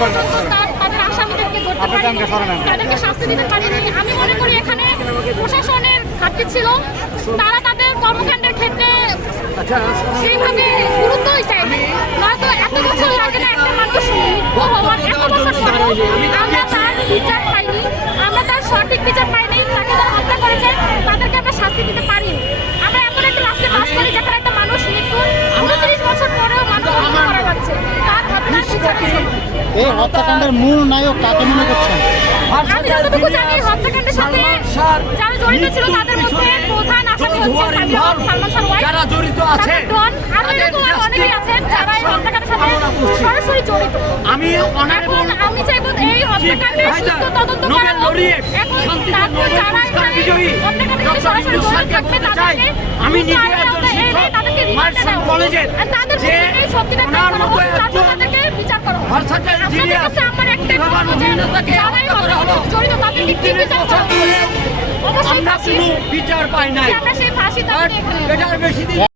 তাদের আসামিদেরকে ধরতে পারেনি, তাদেরকে শাস্তি দিতে পারেনি। আমি মনে করি এখানে প্রশাসনের ঘাটতি ছিল। তারা তাদের কর্মকাণ্ডের ক্ষেত্রে সেইভাবে গুরুত্বই চায়নি। নয়তো এত বছর লাগে না একটা মানুষ মুক্ত হওয়ার, এত বছর পরেও আমরা তার বিচার পাইনি, আমরা তার সঠিক বিচার পাইনি। তাকে যারা হত্যা করেছে তাদেরকে আমরা শাস্তি দিতে পারিনি। আমরা এমন একটা রাষ্ট্রে বাস করি যেখানে একটা মানুষ মৃত্যু 29 বছর পরেও মানুষ হত্যা করা যাচ্ছে, তার হত্যার বিচারের জন্য। এই হত্যাকাণ্ডের মূল নায়ক কাকে মনে করছেন? আমি যতটুকু জানি হত্যাকাণ্ডের সাথে যারা জড়িত ছিল তাদের মধ্যে প্রধান আসামি হচ্ছে সালমান শাহ ওয়াইফ, যারা জড়িত আছে ডন, আরো এরকম অনেকেই আছেন যারা এই হত্যাকাণ্ডের সাথে সরাসরি জড়িত। এখন আমি চাইবো এই হত্যাকাণ্ডের সুষ্ঠু তদন্ত করা হোক। এখন তারপর যারা হত্যাকাণ্ডের সাথে সরাসরি জড়িত থাকবে তাদেরকে তাদেরকে রিমান্ডে নেওয়া হোক। আর তাদের এই সত্যিটা তারপর তাদেরকে বিচার করা হোক। আপনাদের কাছে আমার একটাই প্রশ্ন যে যারা এই হত্যাকাণ্ডে জড়িত তাদেরকে কি বিচার করা হোক? অবশ্যই ফাঁসি। বিচার পাই নাই, আমরা সেই ফাঁসি দাবি এখানে।